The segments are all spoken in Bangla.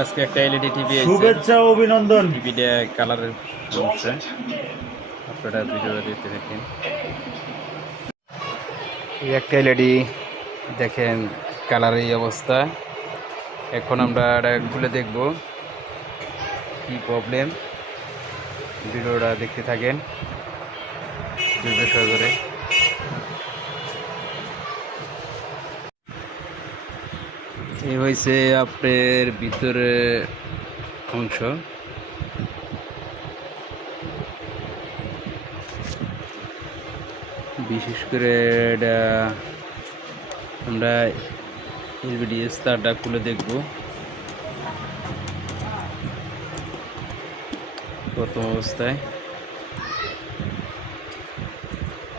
আজকে একটা এলইডি টিভি আছে, শুভেচ্ছা ও অভিনন্দন। টিভিটা কালারের সমস্যা, আপনারা ভিডিওটা দেখতে থাকেন। এই একটা এলইডি দেখেন কালারের এই অবস্থা। এখন আমরা এটা খুলে দেখব কি প্রবলেম, ভিডিওটা দেখতে থাকেন ধৈর্য সহকারে। এই হয়েছে আপনার ভিতরে অংশ, বিশেষ করে এটা আমরা এলভিডিএস তারটা খুলে দেখব। প্রথম অবস্থায়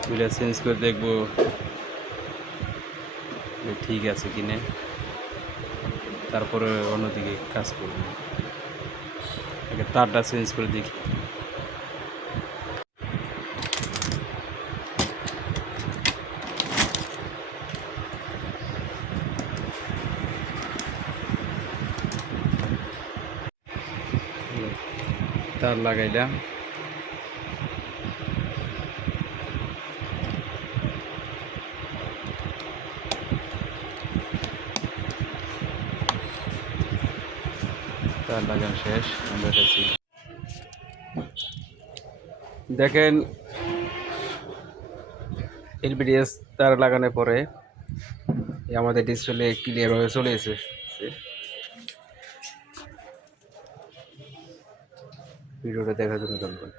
খুলে চেঞ্জ করে দেখব যে ঠিক আছে কিনা, তারপরে অন্যদিকে কাজ করব। আগে তারটা চেঞ্জ করে দেখি। তার লাগাইলাম, তার লাগানো শেষ। আমরা দেখেন এলভিডিএস তার লাগানোর পরে আমাদের ডিসপ্লে ক্লিয়ারভাবে চলে এসেছে। ভিডিওটা দেখার জন্য ধন্যবাদ।